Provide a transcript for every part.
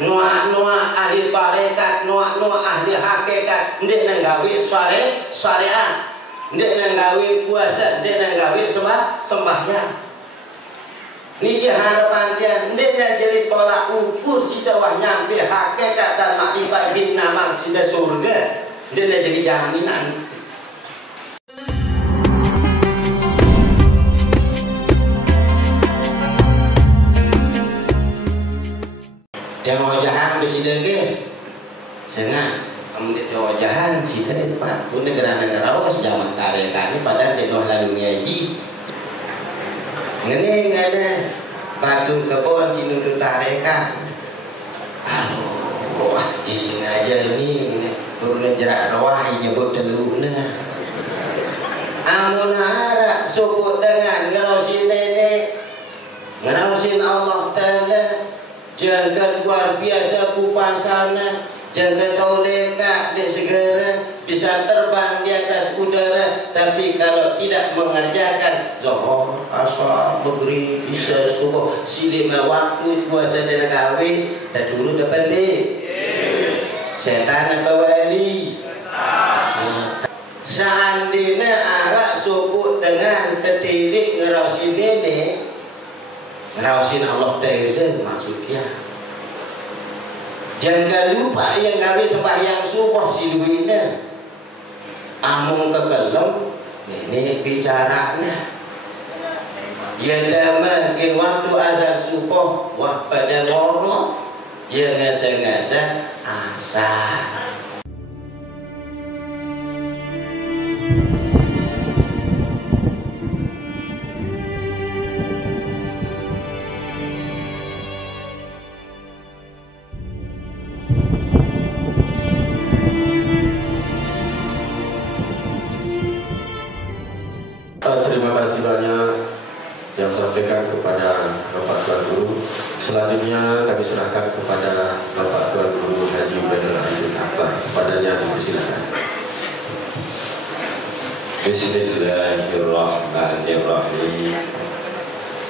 nuak ahli tarekat, nuak ahli hakikat, ndek nang gawe syariat, ndek nang gawe puasa, ndek nang gawe sembahyang. Niki harapan dia, ndek nang jadi tolak ukur sida wah nyampe hakikat dan makrifat bin namang sida surga, ndek nang jadi jaminan. Yang wajahan presiden ke, senang, kemudian wajahan sida pak, pun negara-negara awas zaman tarekat ini pada denoh lalu ngaji, ngene batu kebon si nuntut tarekat, wah dia sengaja ini turun jerak rawah nyebut dulu nah, amun harap suku dengan ngerosin nenek, ngerosin Allah Taala. Jangan luar biasa kupan sana, jangan toleka di segera, bisa terbang di atas udara. Tapi kalau tidak mengerjakan zohor, asar, maghrib, isya, subuh, silima waktu puasa dan gawe, dan dulu depan deh. Setan apa wali? Seandainya arak suku dengan ketirik ngerasin nenek, ngerasin Allah Ta'ala maksudnya. Jangan lupa yang gawe sembahyang subuh si duitnya. Amun kekelem nenek bicaranya. Ya damakin waktu azan subuh wah pada loro ya ngasa-ngasa asar. Terima kasih banyak yang sampaikan kepada Bapak Tuan Guru. Selanjutnya kami serahkan kepada Bapak Tuan Guru Haji Ubaidillah Arifin Akbar. Kepadanya dipersilakan. Bismillahirrahmanirrahim.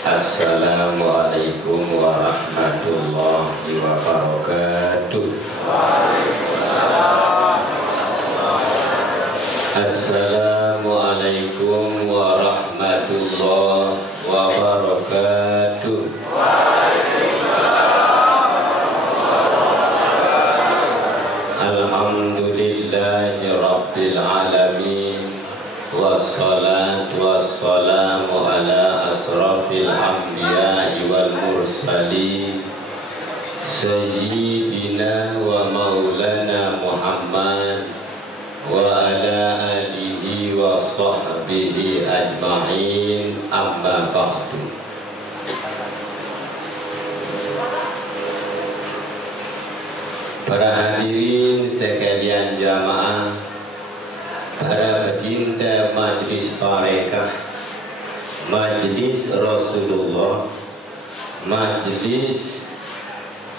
Assalamualaikum warahmatullahi wabarakatuh. Assalamualaikum warahmatullahi wabarakatuh. Alhamdulillahi rabbil alamin. Wassalatu wassalamu ala asrafil anbiya'i wal mursalin Sayyidina wa maulana Muhammad wa ala alihi wa sahbihi ajma'in, amma ba'du. Para hadirin sekalian jamaah, para pecinta majlis tarekah, majlis Rasulullah, majlis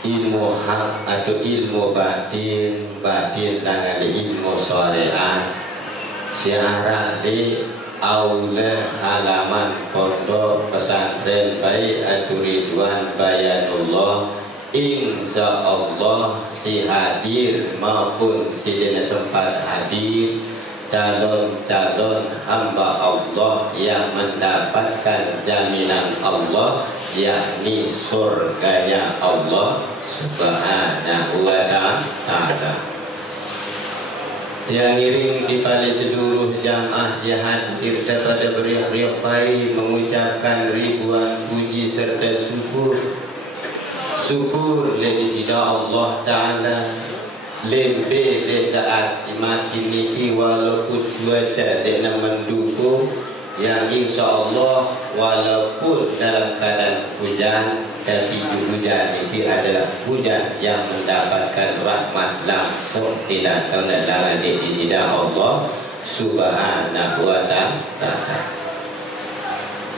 ilmu hak atau ilmu batin dan ilmu syariat, syarah di aula halaman pondok pesantren Baiatur Ridwan Bayanullah. Insya Allah si hadir maupun si tidak sempat hadir, calon-calon hamba Allah yang mendapatkan jaminan Allah, yakni surganya Allah Subhanahu wa ta'ala. Yang iring dipali seluruh jamaah yang hadir daripada beriak-riak baik mengucapkan ribuan puji serta syukur lebih sida Allah Ta'ala lebih di saat semakin ini walaupun cuaca tidak mendukung, yang insya Allah walaupun dalam keadaan hujan, tapi hujan ini adalah hujan yang mendapatkan rahmat langsung sidatang dan di sida Allah Subhanahu wa ta'ala.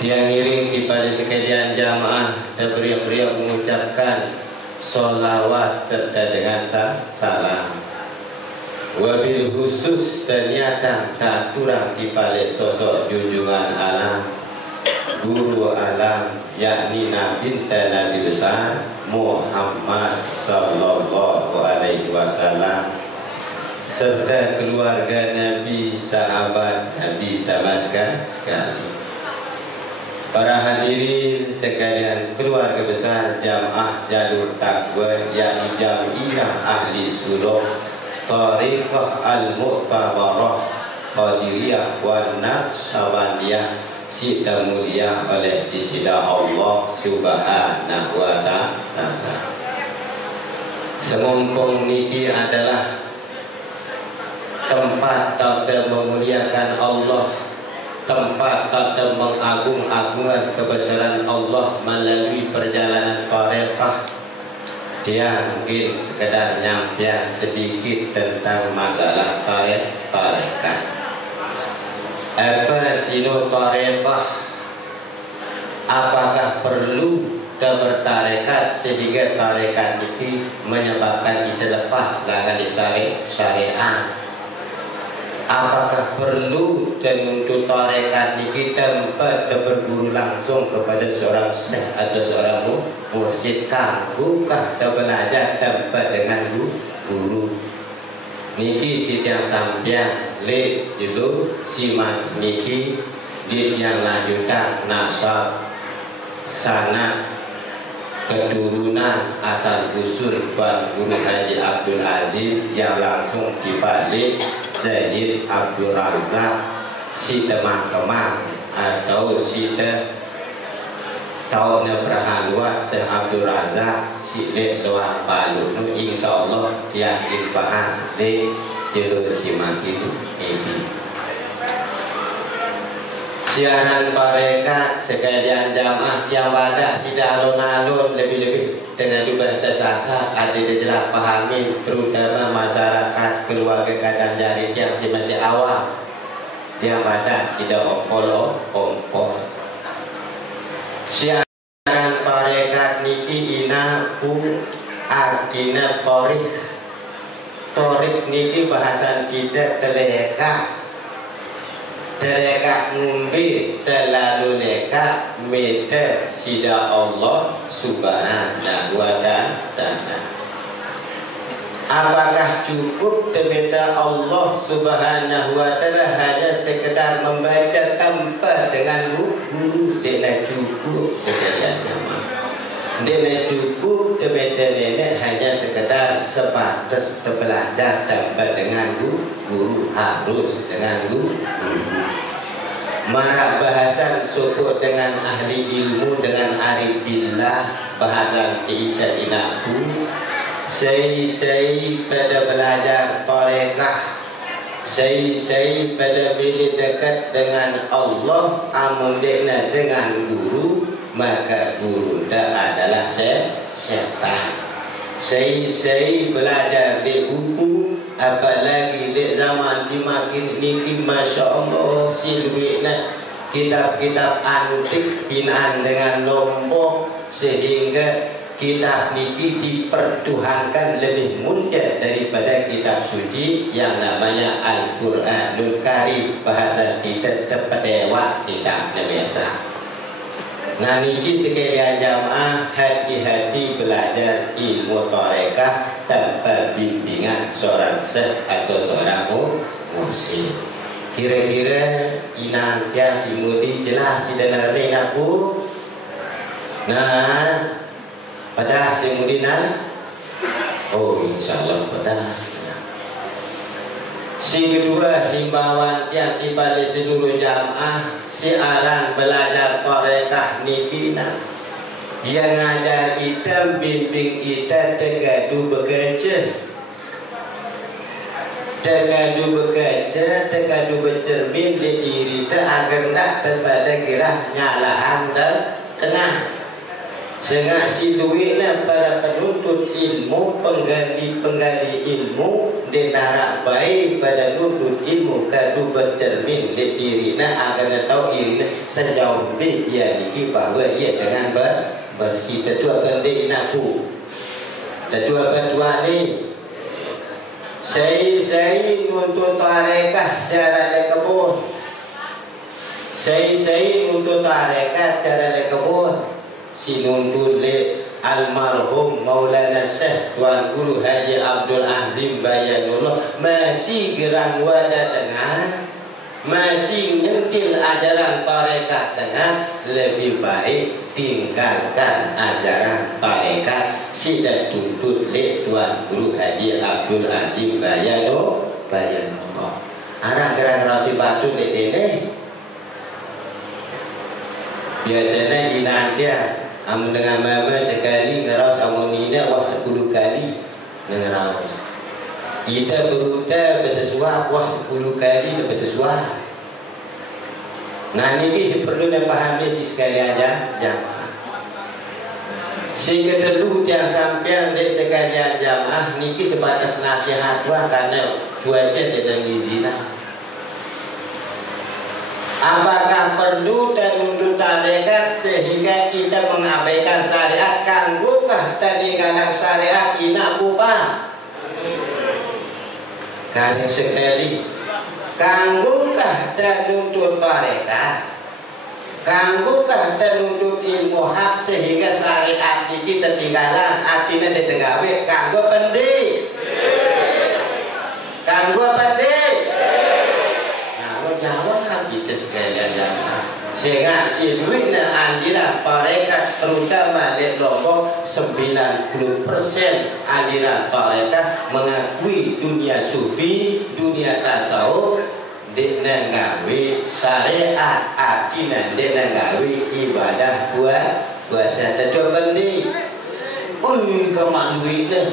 Yang ngiring kepada sekalian jamaah dan beriak-beriak mengucapkan solawat serta dengan salam. Wabil khusus ternyata tak kurang di balik sosok junjungan alam, guru alam, yakni Nabi besar Muhammad sallallahu alaihi wasallam serta keluarga Nabi, sahabat Nabi sama sekali. Para hadirin sekalian, keluarga besar Jamaah Jalur Taqwa, yakni Jamiah Ahli Suluk Thariqah Al-Mu'tabarah Qadiriyah wa Naqsyabandiyah, sida mulia oleh disida Allah Subhanahu wa ta'ala. Semumpung niki adalah tempat tata memuliakan Allah, tempat tata mengagung-agungkan kebesaran Allah melalui perjalanan tarekat. Dia mungkin sekedar nyampian sedikit tentang masalah tarekat. Apa sinu tarekat? Apakah perlu kita bertarekat sehingga tarekat itu menyebabkan kita lepas dari syariat? Apakah perlu dan untuk tarekat ini tempat berguru langsung kepada seorang syekh atau seorang mursyid? Bukan kita belajar tempat dengan guru. Niki sitiang sampian le jelu simat niki di yang lanjutan nasab sana keturunan asal usul Tuan Guru Haji Abdul Aziz yang langsung dibalik Sayyid Abdul Razak si Kemang atau si tahun berhaluan Syekh Abdul Razak si Luar Palu. InsyaAllah dia dibahas di jalur simakin ini. Siaran tarekat sekalian jamaah yang wadah sida alun-alun lebih-lebih dengan bahasa sasa ada jelas pahami, terutama masyarakat keluarga kadang jari yang masih awam yang wadah sida ompol. Siaran tarekat niki inaku artinya torik niki bahasan kita teleka ngumbi terlalu leka meter sida Allah Subhanahu wa ta'ala. Apakah cukup terbeta Allah Subhanahu wa ta'ala hanya sekedar membaca tanpa dengan guru? Dia cukup sekedar nama. Dia cukup terbeta nenek hanya sekedar sebatas terbelajar tanpa dengan guru, harus dengan guru. Maka bahasan syukur dengan ahli ilmu, dengan arifillah, bahasan kita inaku saya pada belajar tarekah, saya pada bila dekat dengan Allah, amun dekna dengan guru, maka guru dah adalah syaitan. Saya belajar di buku, apalagi di zaman semakin niki, masya Allah si duitnya kitab-kitab antik binaan dengan lombok, sehingga kitab niki dipertuhankan lebih mulia daripada kitab suci yang namanya Al-Quranul Karim. Bahasa kita terpedewa kitabnya biasa. Nah niki sekalian jamaah, hati-hati belajar ilmu tarekah tanpa bimbingan seorang syekh atau seorang mursyid. Kira-kira inantia si mudi jelas si dengerin aku. Nah pada si mudi nah, oh insyaallah pada si kedua himbauan yang dibalik seluruh jamaah siaran belajar tarekah nikina yang ngajar kita, bimbing kita tegadu bekerja, tegadu bercermin di diri kita agar tak terpada kira nyalahan dan tengah. Sehingga si duitnya para penuntut ilmu, penggali ilmu dinarak baik pada nuntut ilmu kadu bercermin di dirinya agar tahu dirinya sejauh ini ia niki bahwa ia dengan bersih. Tetua penting aku, tetua berdua ni saya nuntut tarekah secara kebun, saya nuntut tarekah secara kebun. Si nuntut le almarhum Maulana Syekh Tuan Guru Haji Abdul Azim Bayanullah masih gerang wadah dengan masih nyentil ajaran tarekat dengan lebih baik tinggalkan ajaran tarekat sida tuntut le Tuan Guru Haji Abdul Azim Bayanullah. Anak gerang rasi batu le dene biasanya inantia amun dengan mama sekali ngeras amun ina wah 10 kali ngeras. Kita beruta bersesuah wah 10 kali bersesuah. Nah ini perlu dipahami si sekali aja jamaah. Sehingga terlalu yang sampean dek sekalian jamaah niki sebatas nasihat Tuhan karena cuaca tidak izinah. Apakah perlu dan untuk tarekat sehingga kita mengabaikan syariat? Kanggukah peninggalan syariat ina upah? Karena sekali kanggukah dan untuk tarekat? Kanggukah dan untuk ilmu hak sehingga syariat kita tinggalan artinya ditegawe kanggo penting? Kanggo penting? Jawab kita sekalian jamaah sehingga si duitnya aliran tarekat terutama di Lombok 90% aliran tarekat mengakui dunia sufi, dunia tasawuf di nggawe syariat artinya di nggawe ibadah puasa tentu penting. Kemak duitnya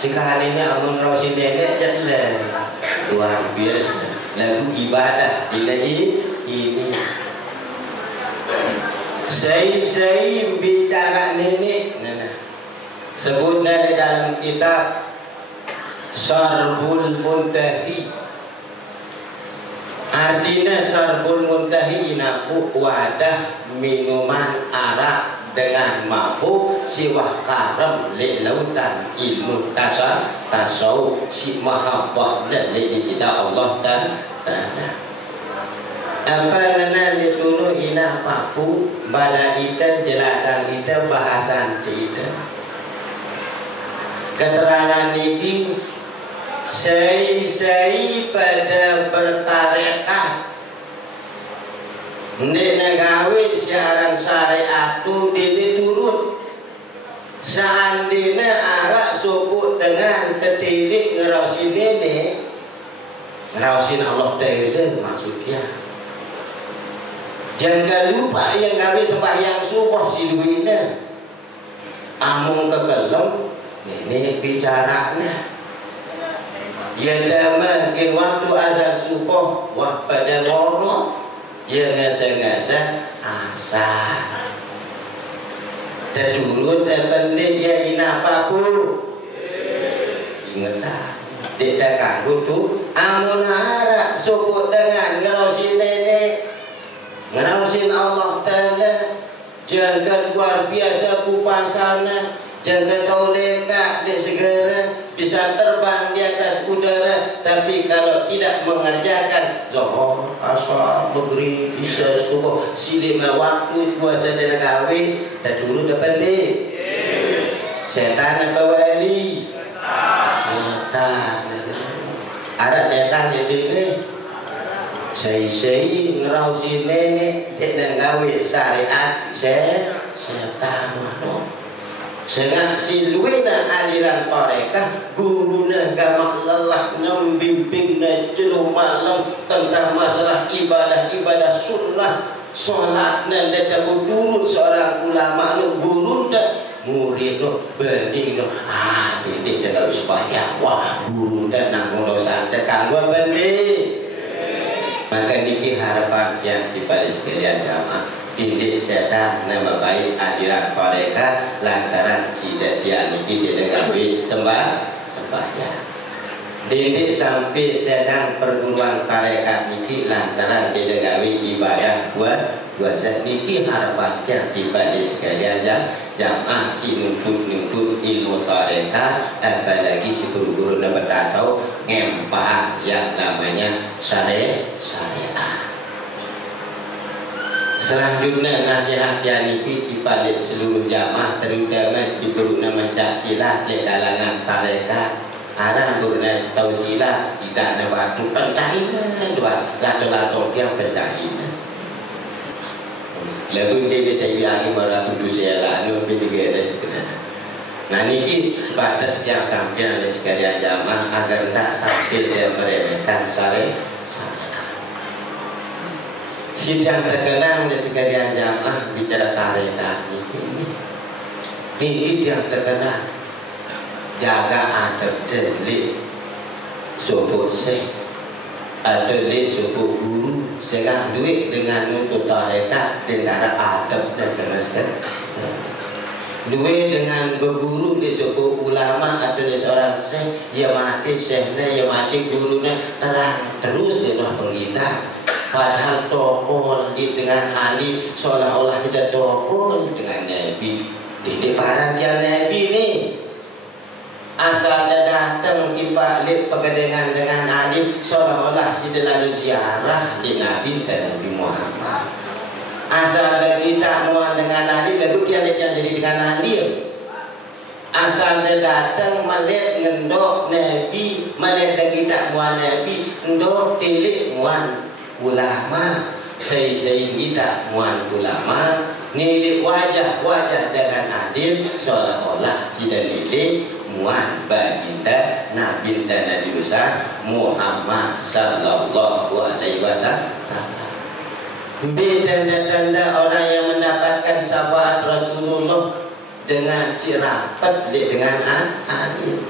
sekarang ini amun rosin nenek jadi luar biasa. Lagu ibadah ini saya bicara nenek sebutnya di dalam kitab Syarbul Muntahi. Artinya Syarbul Muntahi inaku wadah minuman arak dengan mabuk siwah karam le lautan ilmu tasawuf si mahabbah dan le disita Allah dan tanah. Apa kena ditunu ina papu bala ita jelasan ita bahasan ita. Keterangan ini saya pada bertarekat Nek nagawe siaran syariat tu dini turun. Seandainya arak suku dengan ketidik ngerausin ini, ngerausin Allah Ta'ala maksudnya. Jangan lupa yang gawe sembahyang subuh si duitnya. Amung kekelem, ini bicaranya. Ya makin waktu azan subuh, wah pada ngorok. Ya ngasa-ngasa asar terurut terpendek ya inapa pun ingat tak tidak kagum tu amun harap sukut dengan ngerausin nenek ngerausin Allah Ta'ala jangan luar biasa kupan sana jangan kau lekat di segera bisa terbang di atas udara tapi kalau tidak mengerjakan zuhur, asar, maghrib, isya, subuh si 5 waktu puasa dan gawe tak dulu depan deh setan apa wali? Setan ada setan jadi ni saya ngerausin nenek dan gawe syariat setan mana sehingga siluina aliran tarekah guruna gamak lelah membimbingna jenuh malam tentang masalah ibadah sunnah solatna dan turun seorang ulama nu guru dan murid nu bening nu titik dalam sembahyang wah guru dan nanggung dosa terkanggu bening maka niki harapan yang dibalik sekalian jamaah tindik setan nama baik aliran tarekat lantaran sidat yang ini didengawi sembahyang tindik sampai sedang perguruan tarekat niki lantaran didengawi ibadah puasa niki harapannya dibalik sekalian jamaah si nuntut ilmu tarekat apalagi si guru-guru nama tasawuf ngempah yang namanya syariat Selanjutnya nasihat yang ini dibalik seluruh jamaah, terutama si guru nama silat di kalangan tarekat. Arang guruna tahu silat tidak ada waktu pencahinan dua lato-lato yang pencahinan. Lagu ini saya bilang marah tuduh saya lah, nu juga ada sebenarnya. Nah ini sebatas yang sampai oleh sekalian jamaah agar tak sampai dia meremehkan syariat. Sidang terkenang oleh sekalian jamaah bicara tarekat ini yang terkenang. Jaga adab delik sopo seh delik sopo guru sekarang duit dengan nuntut tarekat dan darah adab dan semester duit dengan berguru di sopo ulama atau di seorang seh ya mati sehnya ya mati gurunya telah terus di bawah penggita padahal topol dengan alim seolah-olah sudah topol dengan Nabi di parang yang Nabi ini asal datang di balik pegangan dengan alim seolah-olah sudah lalu ziarah di Nabi dan Nabi Muhammad. Asal kita muat dengan alim lalu dia jadi dengan alim. Asal datang melihat ngendok Nabi, melihat kita muat Nabi, ndok tilik muat ulama. Saya kita muat ulama, nilik wajah dengan alim seolah-olah sudah nilik muan baginda Nabi dan Nabi besar Muhammad sallallahu alaihi wasallam. Tanda-tanda orang yang mendapatkan syafaat Rasulullah dengan si rapat dengan alim.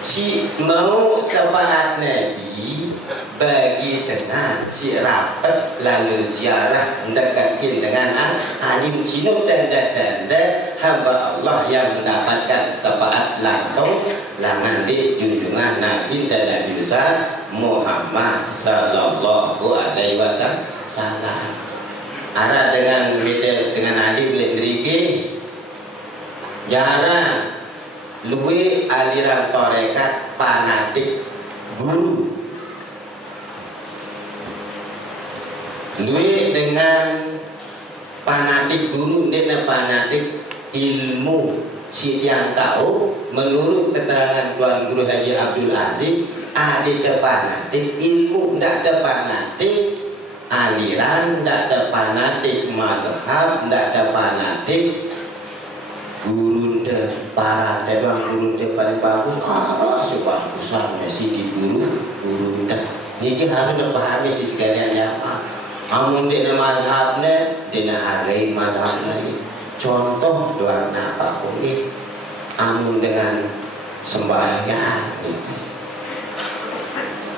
Si mau syafaat Nabi bagi dengan si rapat lalu ziarah mendekatin dengan alim sinu tanda-tanda hamba Allah yang mendapatkan syafaat langsung langan di junjungan Nabi dan Nabi besar Muhammad sallallahu alaihi wasallam. Arah dengan alim beriki jarang luwe aliran tarekat fanatik guru. Luwe dengan fanatik guru dan fanatik ilmu. Si yang tahu menurut keterangan Tuan Guru Haji Abdul Aziz ada fanatik ilmu, tidak ada fanatik aliran, tidak ada fanatik mazhab, tidak ada fanatik guru para teduang guru paling bagus. Sebagus-bagusnya si di guru ini harus dipahami si sekalian ya. Amun dina mazhabnya dina hargai mazhabnya. Contoh doa apa boleh amun dengan sembahyang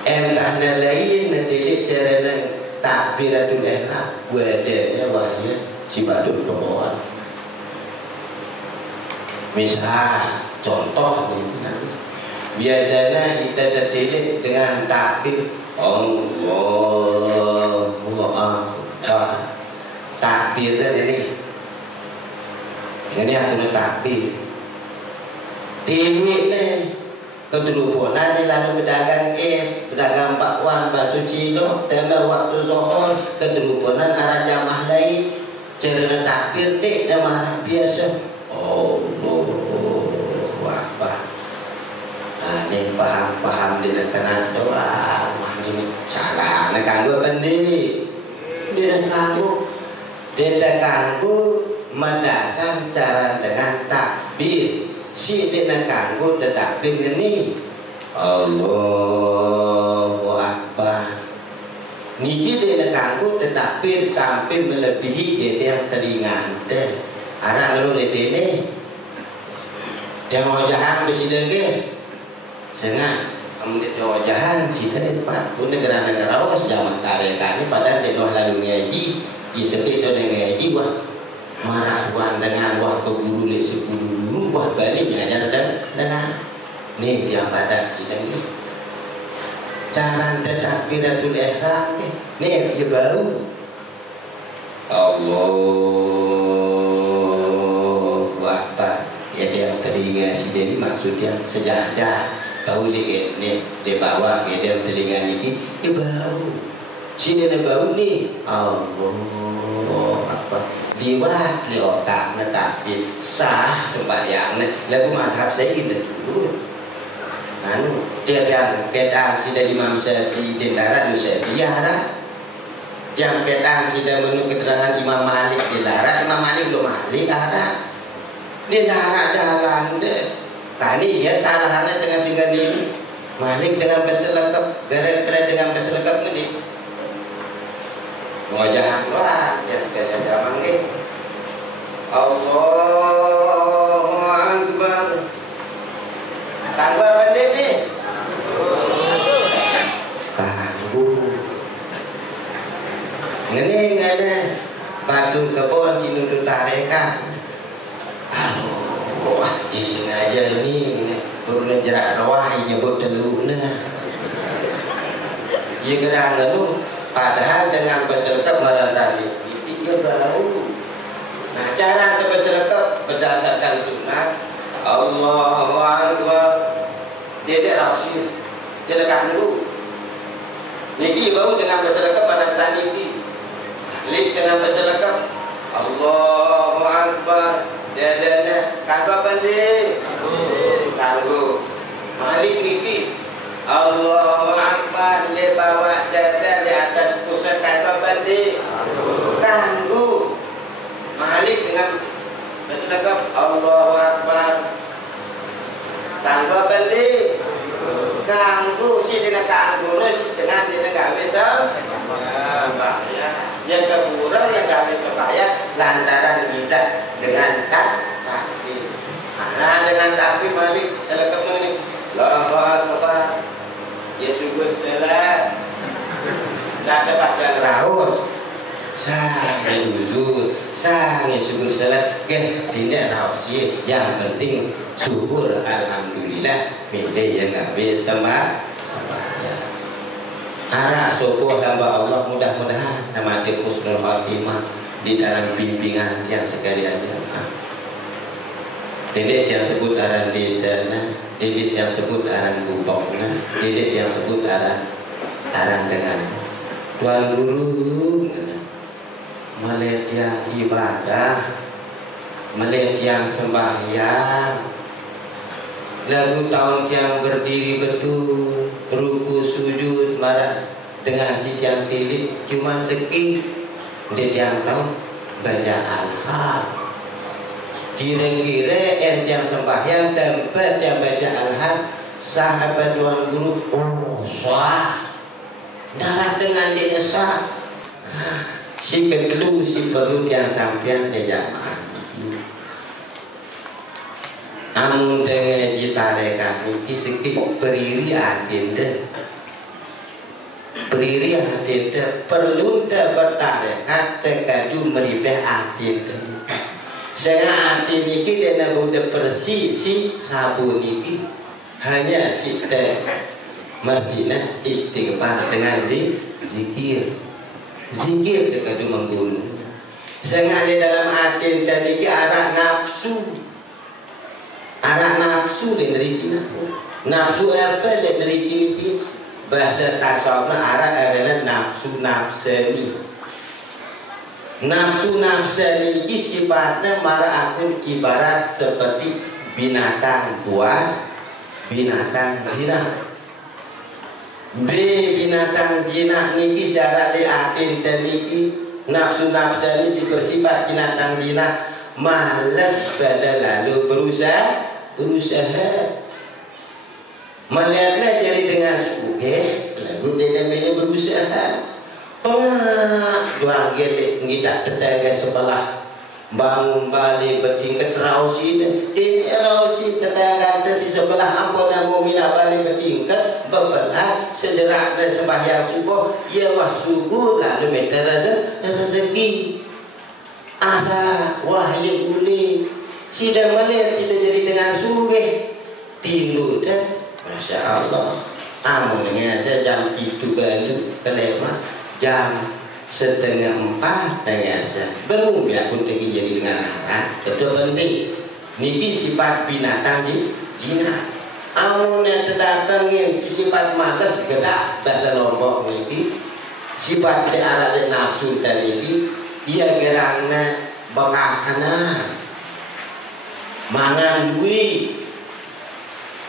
entahnya lain nanti cara takbiratul ihram wadanya wahya cibadut kebawaan. Misal contoh biasanya kita terdidik dengan takbir Allahu Akbar. Takbirnya ini aku takbir. TV ni ketelupunan ni lalu pedagang es, pedagang bakwan, bakso cilok, tambah waktu zuhur ketelupunan arah jamaah lain. Cara takbir ni nama biasa. Allahu Akbar. Nah, ni paham dia nak kena doa. Ini salah nak kanggo pendi. Dia nak kanggo mendasar cara dengan takbir. Si dia nak kanggo takbir ini. Allahu Akbar. Niki dia nak kanggo takbir sampai melebihi dia yang teringat. Arah lu lihat ini. Dia mau jahat presiden ke? Senang. Kemudian wajahan sita Pak pun negara-negara awas zaman tarekat ini padahal dia lalu ngaji di seperti itu ngaji wah marah dengan wah keburu le sepuluh wah balik ngajar dan dengan ni dia pada sidang ni cara takbiratul ihram ni dia baru Allahu Akbar ya dia teringat sidang maksudnya sejajar tahu dia bawah dia telinga ini dia bau sini ni baru ni Allah apa liwat li otak tapi sah sembahyang ni lagu mazhab saya kita dulu anu dia yang keadaan sida Imam Syafi'i di darat lu Syafi'i harap yang keadaan sida menurut keterangan Imam Malik di darat Imam Malik belum Malik harap di darat jalan deh tadi ya salahnya dengan singgah diri Malik dengan beselekap gara-gara dengan beselekap ni wajahan doa ya sekalian jamang ni Allahu Akbar tangguh pandai ni tangguh ngene batu kebon sini untuk tarekat wah dia sengaja ni turun jerak rawah nyebut teluk ni ia gerang tu padahal dengan berserkap merantau dia baru nah cara berserkap berdasarkan sunnah Allahu Akbar dia rahsia dia lekat dulu niki baru dengan berserkap pada tadi ni Malik dengan berserkap Allahu Akbar dia kagak pandai tangguh Malik niki Allahu Akbar dia bawa dada di atas pusat kagak pandai tangguh Malik dengan berserkap Allahu Akbar tangguh pandai ganggu si dia ganggu dengan dia enggak bisa bahaya yang keburang yang enggak bisa bahaya lantaran kita dengan takbir nah dengan takbir Malik selekap ini Allahu Akbar ya syukur salat tak dapat dan raus sangat uzur sangat syukur salat tidak raus yang penting syukur alhamdulillah milih yang habis sama arah sopoh hamba Allah mudah-mudahan mati husnul khatimah di dalam bimbingan yang sekalian Dedek yang sebut aran desana, dedek yang sebut aran gubokna, dedek yang sebut aran dengan Tuan Guru melihat yang ibadah, melihat yang sembahyang, lagu tahun yang berdiri betul, ruku sujud marah dengan si yang tilik cuma sekit, dia yang tahu baca al-haq. Kira-kira yang sembahyang tempat yang baca al-haq sahabat Tuan Guru sah darah dengan dia sah si ketelu si perut yang sampian dia jamaah amun dengan jitarekan ini sikit periri adinda periri adinda perlu bertarekat tekadu meribah adinda sehingga hati niki dan budak bersih si sabun niki hanya si marjina istighfar dengan zikir dekat membunuh sehingga di dalam hati tadi ki arah nafsu dari nafsu apa dari ini bahasa tasawufnya arah adalah nafsu nafsani. Nafsu nafsani ini sifatnya marah akun ibarat seperti binatang buas, binatang jinak. Binatang jinak niki syarat diakin niki nafsu nafsani si bersifat binatang jinak malas pada lalu berusaha melihatnya jadi dengan suge lagu dia ini berusaha dua gelik ngidak tetangga sebelah bangun balik bertingkat rausi ini rausi tetangga si sebelah ampun dan mumina balik bertingkat berbelah sederak dan sembahyang subuh ya wah subuh lalu minta rezeki asa wahyu uli sida melihat sida jadi dengan suge tindu dan Masya Allah amun dengan saya jam itu baru kelewat jam 3:30 dengan saya belum ya pun lagi jadi dengan harap itu penting niki sifat binatang jinak amun yang terdatangin si sifat matas gedak bahasa Lombok niki sifat di arah nafsu tadi ia gerangna bekahana mangan duit.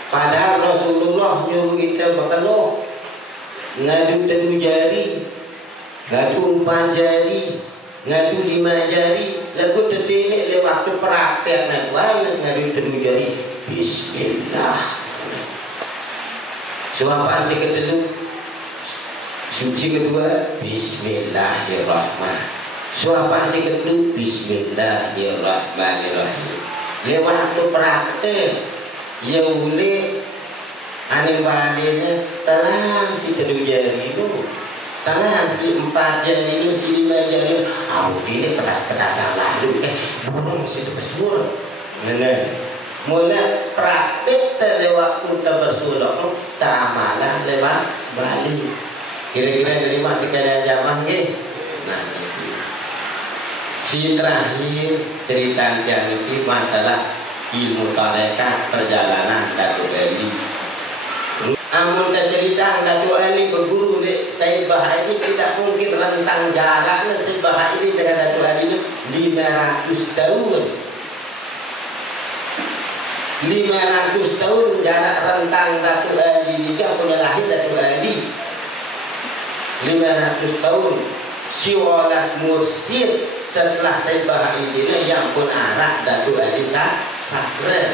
Padahal Rasulullah nyuruh kita berkeluh ngadu tedu jari, ngadu 4 jari, ngadu 5 jari. Lagu tertilik le waktu praktek nak banget ngadu tedu jari. Bismillah. Suapan si kedua, si kedua Bismillahirrahmanirrahim. Suapan si kedua Bismillahirrahmanirrahim. Le waktu praktek ya boleh anil walidnya tenang si tedu jari itu, tenang si 4 jari itu, si 5 jari itu. Ini pedas-pedasan lalu burung si bersur. Mulai praktik terlewat kita bersuluk tak amalan lewat balik. Kira-kira dari masih keadaan zaman ke? Nah, si terakhir cerita yang ini masalah ilmu tarekat perjalanan Datuk Ali. Amun tak cerita Datuk Ali berguru dek Said Bahai ini tidak mungkin rentang jaraknya Said Bahai ini dengan Datuk Ali 500 tahun. 500 tahun jarak rentang Datuk Ali juga punya lahir Datuk Ali 500 tahun. Si walas mursyid setelah Said Bahai ini yang pun anak Datuk Ali Sakra.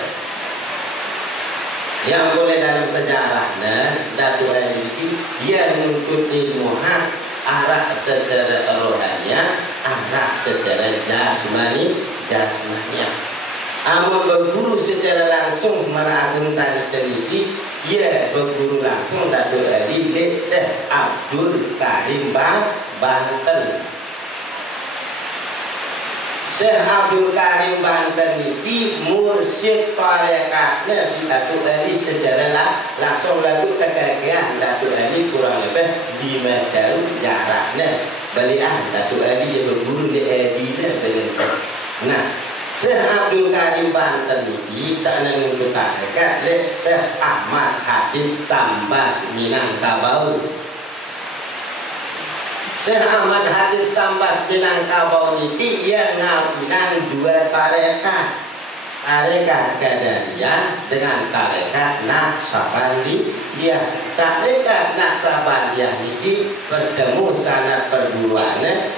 Yang boleh dalam sejarahnya Datuk Ali ini dia menuntut ilmu hak arah secara rohania, arah secara jasmania. Amun berguru secara langsung Semara Agung Tani Teliti, ia berguru langsung Datuk Ali Syekh Abdul Karim Banten. Syekh Abdul Karim Banten ini mursyid tarekatnya si Datuk Ali secara langsung lagu kekagian Datuk Ali kurang lebih 5 tahun jaraknya belian Datuk Ali dia berguru di Adina dengan. Nah, Syekh Abdul Karim Banten ini tak menunggu tarekat le Syekh Ahmad Habib Sambas Minangkabau. Syekh Ahmad Habib Sambas Minangkabau ini ia ngabinang 2 tarekat. Tarekat Qadariyah dengan tarekat Naqsabandiyah. Tarekat Naqsabandiyah ini bertemu sanad perguruannya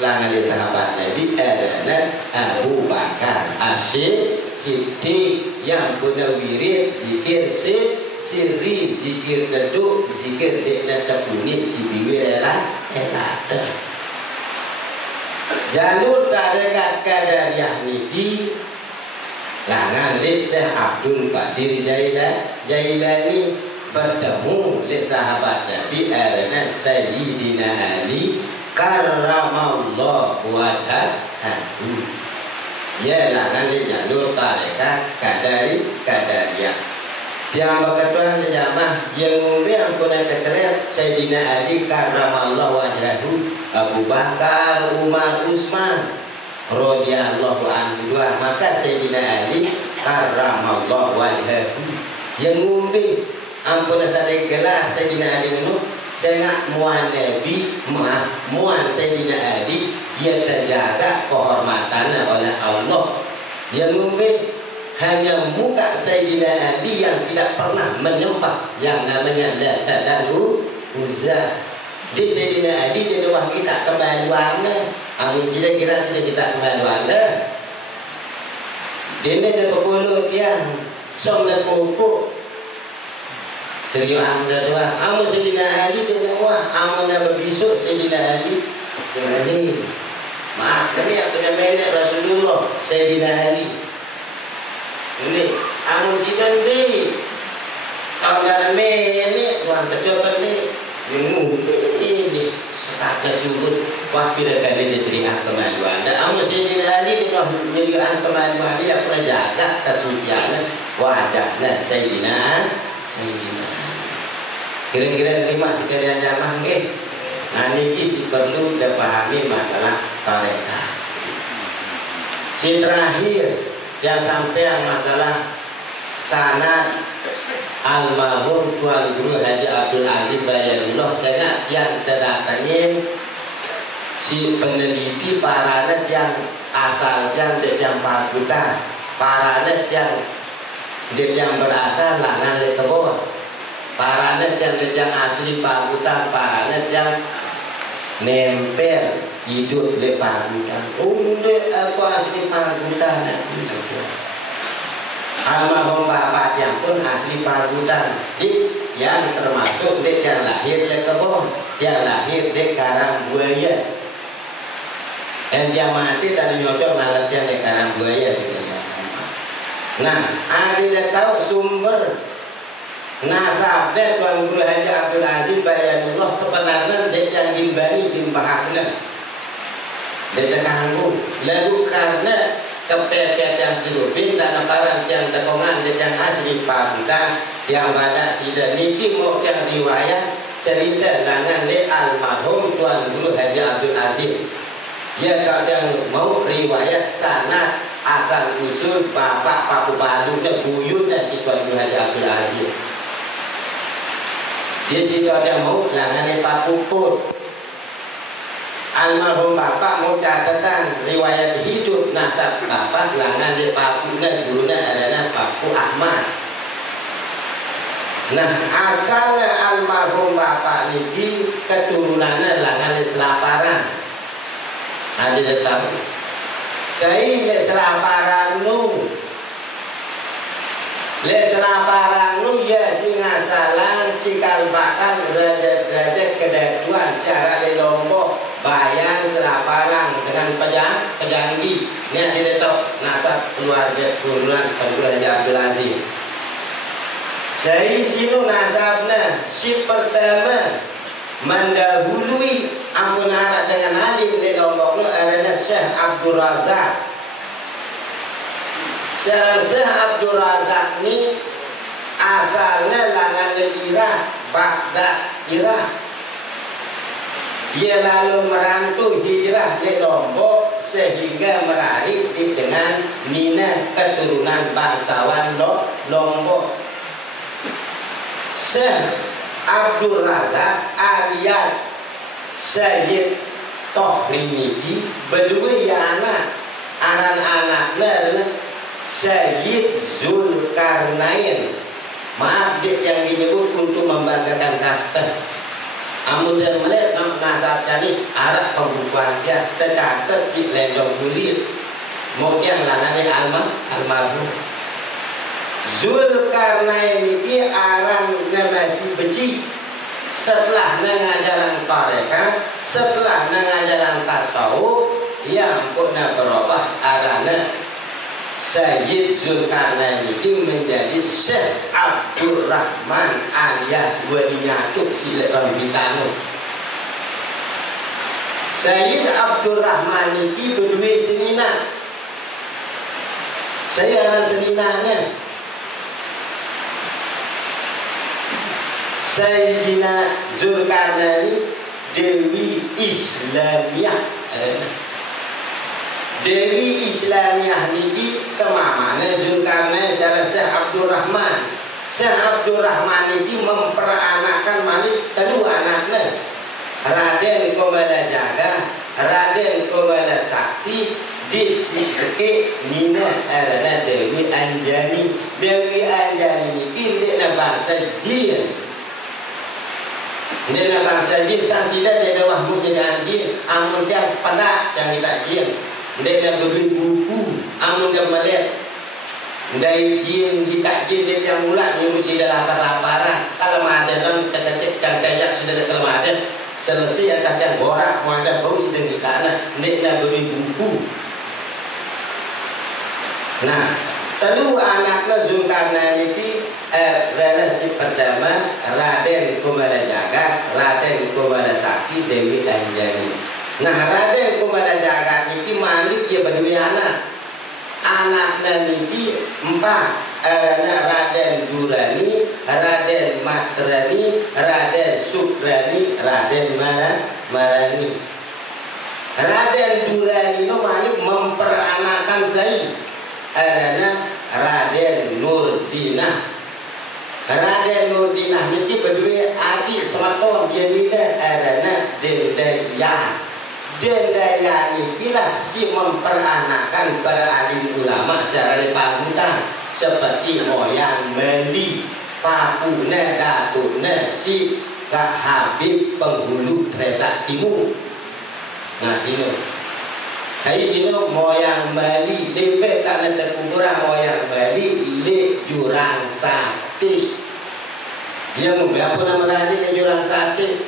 langan sahabat Nabi adalah Abu Bakar As-Siddiq yang punya wirid zikir sirri, zikir deduk, zikir dekna tepuni si biwir elata. Jalur tarekat Qadariyah niki langan li Syekh Abdul Qadir Jailani bertemu li sahabat Nabi adalah Sayyidina Ali karramallahu wajhahu. Ya langan di jalur tarekat Qadariyah. Yang berketuan jamaah yang umbi yang pernah terkenal Sayyidina Ali karramallahu wajhahu, Abu Bakar, Umar, Utsman radhiyallahu anhu. Maka Sayyidina Ali karramallahu wajhahu yang umbi ampun sadai gelar Sayyidina Ali itu sangat muan Nabi, muan Sayyidina Ali, dia terjaga kehormatannya oleh Allah. Yang mungkin hanya muka Sayyidina Ali yang tidak pernah menyembah yang namanya Lata dan Uzza. Di Sayyidina Ali dia doang kita kembali warna. Amin kira-kira sudah kita kembali warna. Dia ada berpuluh dia somlah kuku. Serius anda doang. Amun Sayyidina Ali dia wah, amun nak berbisuk Sayyidina Ali. Jangan ni. Maaf ni aku dah menek Rasulullah Sayyidina Ali. Ini amun si bendi. Kau dah menek tuan ketua ni. Ini setaknya surut. Wah kira kali dia serius kemaluan. Dan amun Sayyidina Ali dia menyerikan kemaluan dia pernah jaga kesucian wajahnya Sayyidina. Kira-kira terima sekalian jamaah nggih. Nah niki si perlu dipahami masalah tarekat. Si terakhir yang sampai masalah sanad almarhum Tuan Guru Haji Abdul Aziz Bayarullah sangat yang terdatangin si peneliti paranet yang asalnya yang Pakutan, paranet yang berasal langan le kebon, paranet yang asli Pakutan, paranet yang nempel hidup le Pakutan. Aku asli Pakutan. Almarhum bapak yang pun asli Pakutan, yang termasuk dek yang lahir di kebun, yang lahir di Karangbuaya, yang mati dan nyocok nalarnya di Karangbuaya sebenarnya. Nah, ada tahu sumber nasabnya Tuan Guru Haji Abdul Aziz Bayarullah sebenarnya dek yang gimbani dimbahasnya, dek kanggung, lalu karena kepepet yang silupin dan aparat yang dekongan yang asli Pakutan yang pada sida niki mau yang riwayat cerita dengan le almarhum Tuan Guru Haji Abdul Aziz. Ya kalau yang mau riwayat sanad asal usul bapak Paku Balunya buyutnya si Tuan Guru Haji Abdul Aziz. Dia si yang mau dengan le Paku Put. Almarhum bapak mau catatan riwayat hidup nasab bapak langan di Pakunya gurunya adalah Paku Ahmad. Nah asalnya almarhum bapak ini keturunannya langan di Selaparan. Ada tahu? Saya di Selaparan nu, le Selaparan nu ya Singasalang Cikal Bakal raja kedatuan cara le Lombok. Bayan Selaparang dengan pejanggi ini yang diletak nasab keluarga turunan Tuan Haji Abdul Aziz. Saya sinu nasabnya si pertama mendahului ampun anak dengan alim di Lombok adalah Syekh Abdul Razak. Syekh Abdul Razak ini asalnya langan Irak, Baghdad, Irak. Dia lalu merantau hijrah di Lombok sehingga merarik dengan Nina keturunan bangsawan Lombok. Syekh Abdul Razak alias Syed Tohriniki berdua anak, anak-anaknya adalah Syed Zulkarnain. Maaf yang disebut untuk membanggakan kasta. Amun dan melihat nasab ini arah pembukuan dia tercatat si lendong kulit mau yang langani almarhum Zulkarnain ini arahnya masih beci setelah ngajaran tarekat, setelah ngajaran tasawuf yang pernah berubah arahnya Syed Zulkarnain itu menjadi Syekh Abdul Rahman alias Waliyatuk Sileton Bitano. Syed Abdul Rahman itu berdua senina. Saya seninanya Sayyidina Zulkarnain Dewi Islamiyah. Dewi Islamiyah ini semamanya Zulkarnain salah Syekh Abdul Rahman. Syekh Abdul Rahman ini memperanakan Malik kedua anaknya, Raden Komala Jaga, Raden Komala Sakti, di sisi Nina adalah Dewi Anjani. Dewi Anjani ini dia bangsa Jin. Dia bangsa Jin sansida dia wahmu jadi anjing, amun dia pada yang tidak Jin. Dia beri buku, amun dia melihat dari jin, kita jin dia yang mula nyurusi dalam laparan. Kalau ada dan ketik dan kayak sudah ada kalau ada selesai atas yang borak, mau ada bau sedang di tanah. Dia beri buku. Nah, lalu anaknya Zulkarnain itu relasi pertama Raden Komala Jaga, Raden Komala Sakti, Dewi Anjani. Nah, Raden Komala Jaga ini Malik dia berdua anak. Anaknya ini 4. Raden Durani, Raden Matrani, Raden Sukrani, Raden Marani. Raden Durani itu Malik memperanakan saya. Raden Nur Nurdinah. Raden Nurdinah niki berdua adik sematon jenina adana Dendaya. Dendaya niki lah si memperanakan para alim ulama secara panutan seperti moyang Meli, Papune, Datune, si Kak Habib Penghulu Tresak Timur. Nah sini saya sini moyang Bali DP karena terkuburan moyang Bali di Jurang Sate. Dia apa nama tadi di Jurang Sate?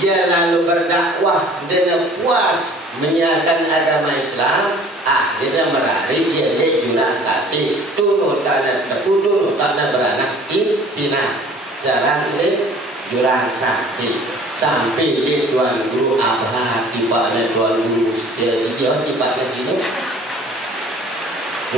Dia lalu berdakwah dengan puas menyiarkan agama Islam. Akhirnya merari dia di Jurang Sate. Tunu tanah tepu, tunu tanah beranak tina. Sekarang di Jurang Sate. Sampai di Tuan Guru Abah tibanya Tuan Guru dia tibanya sini.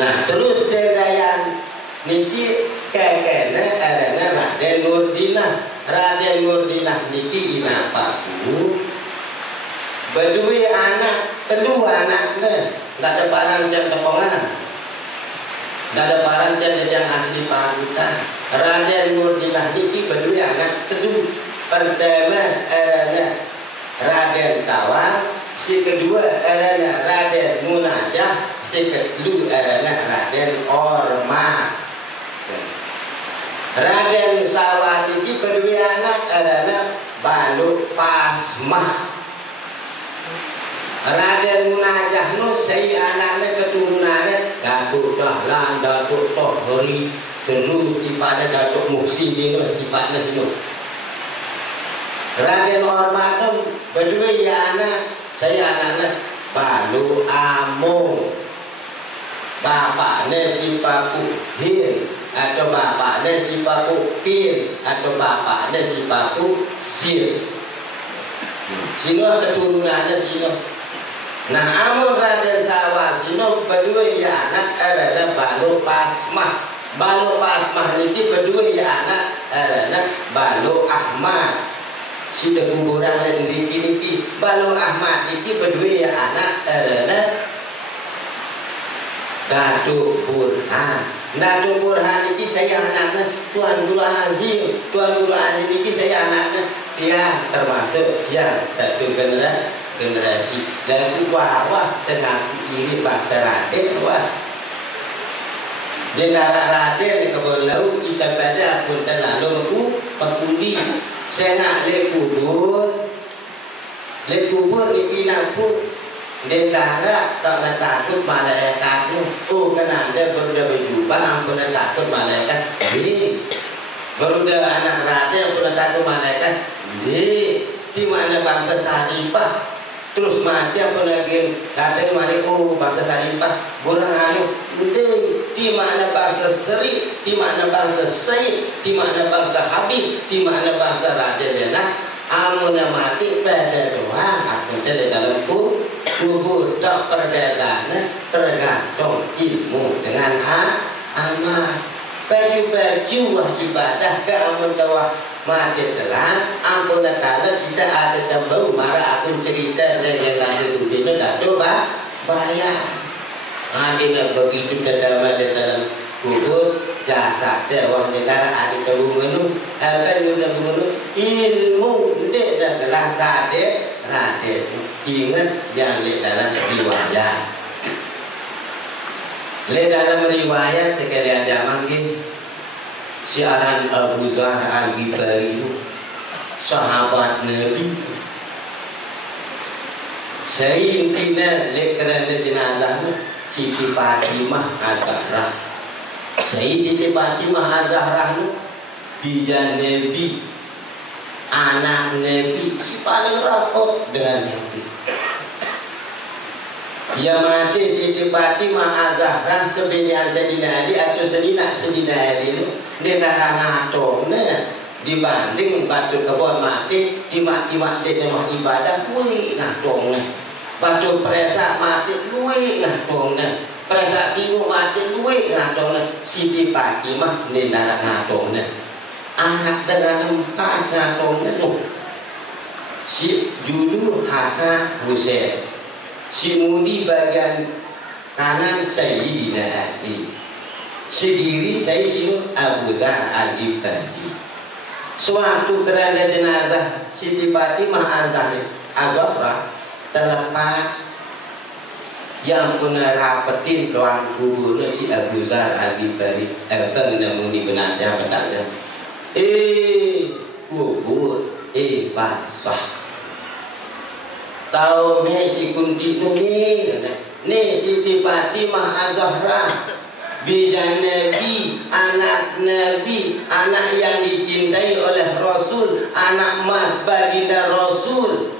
Nah terus Dendayan niki kekene adanya Raden Nurdinah. Raden Nurdinah niki inapaku berdua anak, kedua anaknya nggak ada parang jam tepongan, nggak ada parang jam yang asli panutan. Raden Nurdinah niki berdua anak kedua. Pertama adanya Raden Sawang, si kedua adanya Raden Munajah, si kedua adanya Raden Orma. Raden Sawang ini kedua anak adanya Balu Pasmah. Raden Munajah nu sei anaknya keturunannya Datuk Dahlan, Datuk Tohri, terus tipada Datuk Muhsin ini tipada itu. Raden Orma berdua ya anak, saya anaknya Balu Amung. Bapaknya si Paku Hin, atau bapaknya si Paku Kin, atau bapaknya si Paku Sir. Sino keturunannya sino. Nah amun Raden Sawah sino berdua ya anak ada Balu Pasmah. Balu Pasmah ini berdua ya anak ada Balu Ahmad. Si kuburan lain di Balu Ahmad ini berdua ya anak ada Datuk Burhan. Datuk Burhan ini saya anaknya Tuan Guru Azim. Tuan Guru Azim ini saya anaknya. Dia termasuk yang satu generasi dan wah dengan iri bangsa Raden wah. Jenara Raden di kebun laut kita pada pun terlalu pengkundi. Saya nak lek kubur di Pinapur Dendara tak nak takut malaikat tu. Kenapa baru dah berjumpa ampun takut malaikat. Baru dah anak Raden ampun takut malaikat. Di mana bangsa Saripah terus mati ampun lagi kata kemarin bangsa Saripah burang anu. Di mana bangsa Seri, di mana bangsa Said, di mana bangsa Habib, di mana bangsa Raden Benak, amun mati pada doa, aku jadi dalam kubur tak perbedaannya tergantung ilmu dengan amal. Baju-baju ibadah ke amun doa mati telah, ampun kala tidak ada jambau marah aku cerita yang lanjut itu datu bayar. Adina begitu terdapat di dalam kubur jasa orang negara adik tahu menu apa yang menu ilmu dia adalah Raden ingat yang di dalam riwayat. Di dalam riwayat sekalian zaman ini siaran Abu Zar Al-Ghifari sahabat Nabi. Saya intinya kerana jenazahnya Siti Fatimah Az-Zahrah. Saya Siti Fatimah Az-Zahrah itu bijan Nabi, anak Nabi, si paling rapat dengan Nabi. Yang mati Siti Fatimah Az-Zahrah sebenian Sayyidina Ali atau Sayyidina Ali itu dia dah ngatongnya dibanding batu kebun mati di mati rumah ibadah, wih ngatongnya. Batu presak mati luwe ngatongna, presak timur mati luwe ngatongna. Siti Fatimah nendara ngatongna, anak dengan 4 ngatongna tu. Si Julu Hasan Husain, si Mudi bagian kanan Sayyidina Ali, Sendiri saya sini Abu Dzar Al-Ghifari. Suatu keranda jenazah Siti Fatimah Az-Zahra terlepas, yang pernah rapetin tuan kuburnya si Abu Dzar Al-Ghifari. Pengenamuni benasihat bertakzah. Kubur basah. Tahu me si Kunti ni Siti Fatimah Az-Zahra, bijan Nabi, anak yang dicintai oleh Rasul, anak emas baginda Rasul.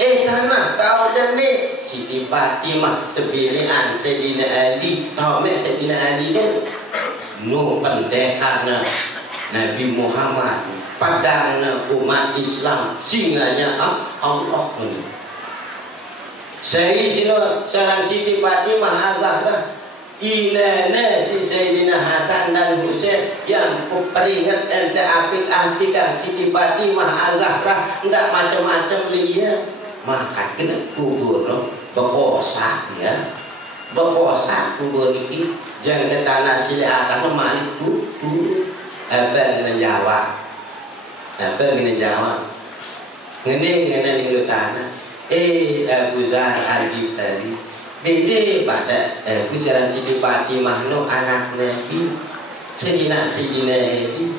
Tanah tahu dan ni Siti Fatimah sebilian Sayyidina Ali. Tahu mek Sayyidina Ali ni pendekarna Nabi Muhammad, padangna umat Islam, singanya Allah ni. Saya sino sarang Siti Fatimah Az-Zahra, inana si Sayyidina Hasan dan Husain yang peringat ente apik-apikan Siti Fatimah Az-Zahra, ndak macam-macam dia. Maka kena kubur berkosak ya, berkosak kubur ini jangan ke tanah sila akan malik kubur. Apa kena jawab, ngene ning tanah. Abu Dzar Al-Ghifari dede pada kusaran Siti Fatimah no anak Nabi, Sayyidina Ali,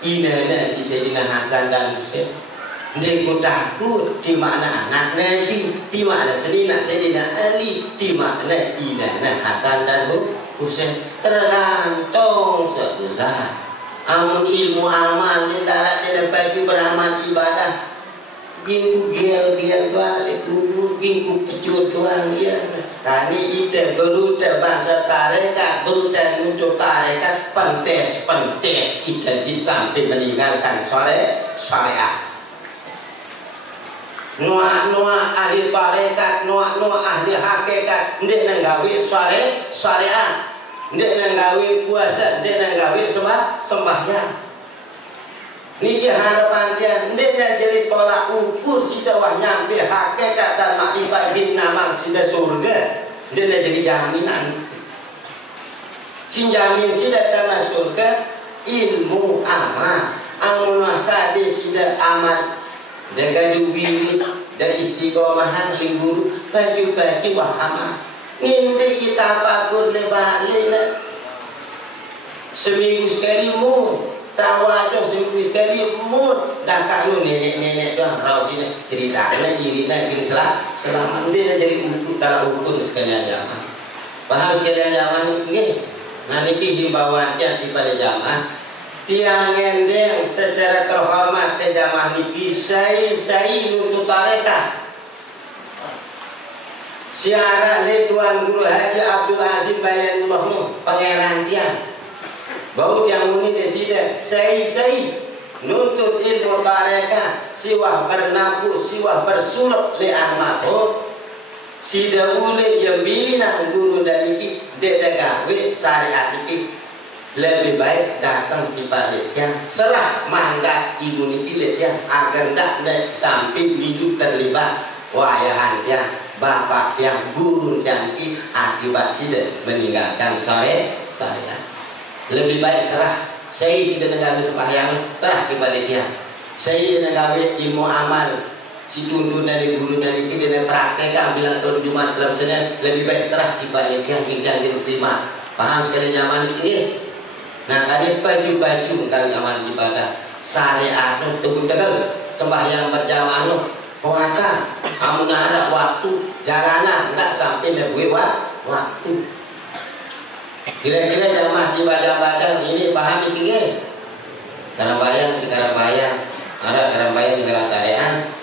inana si Sayyidina Hasan dan Husain. Dia takut di mana anak Nabi, di mana Sayyidina Ali, di mana inana Hasan dan Husain. Tergantung sebesar amun ilmu amal di darat dia bagi beramal ibadah. Gingku gel balik kubur, gingku kecut doang ya. Tani ite beruta bangsa tarekat, beruta muncul tarekat, pentes kita sampai meninggalkan syariat. Noah ahli tarekat, Noah ahli hakikat, ndek nang gawe syariat, ndek nang gawe puasa, ndek nang gawe sembahyang. Niki harapan dia, ndek nang jadi tolak ukur sida wah nyampe hakikat dan makrifat bin namang sida surga, ndek nang jadi jaminan. Sin jamin sida tama surga ilmu amal, amun wasade sida amal. Daga duwi da istiqomahan lingguru baju wah amal. Nginte kita pakur le balik seminggu sekali tawajuh seminggu sekali dah kalau nenek doang rau sini ceritanya irina kini selamat dia jadi ukur sekalian jamaah. Paham sekalian jamaah ini? Nanti himbauannya di pada jamaah tiang endeng secara terhormat ke jamaah niki saya untuk tarekat siara le Tuan Guru Haji Abdul Aziz Bayanullah pangeran tiang bau tiang muni desida saya nuntut ilmu tarekat siwah bernafus siwah bersuluk le ahmad sida ule yang bilina guru dan niki dek gawe syariat niki lebih baik datang di baliknya serah mandat ibu niki lihat agar tidak sampai hidup terlibat wayahan dia bapak yang guru yang akibat tidak meninggalkan syariat. Lebih baik serah saya sudah negawi sembahyang serah di baliknya saya negawi ilmu amal si tunduk dari guru dari kita dan praktek bilang kalau Jumat dalam Senin lebih baik serah di baliknya hingga diterima. Paham sekali zaman ini. Nah kali baju kali amal ibadah syariat itu tegal sembahyang berjamaah puasa amun ada waktu jalanan tidak sampai lebih waktu. Kira-kira jamaah masih baca ini paham ini Karambaya di dalam syariat.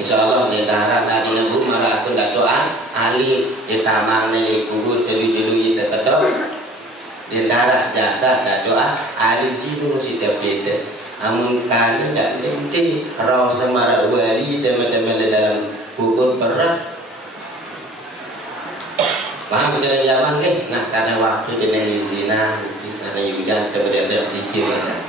Insya Allah di darat tadi ngebuk malah aku nggak doa ali di tamang nih kubur jelu itu ketok di darat jasa nggak doa ali situ mesti beda. Amun kali nggak nanti roh semara wali teman-teman di dalam kubur berat. Paham sekali zaman deh. Nah karena waktu jenis zina karena hujan kemudian sikit.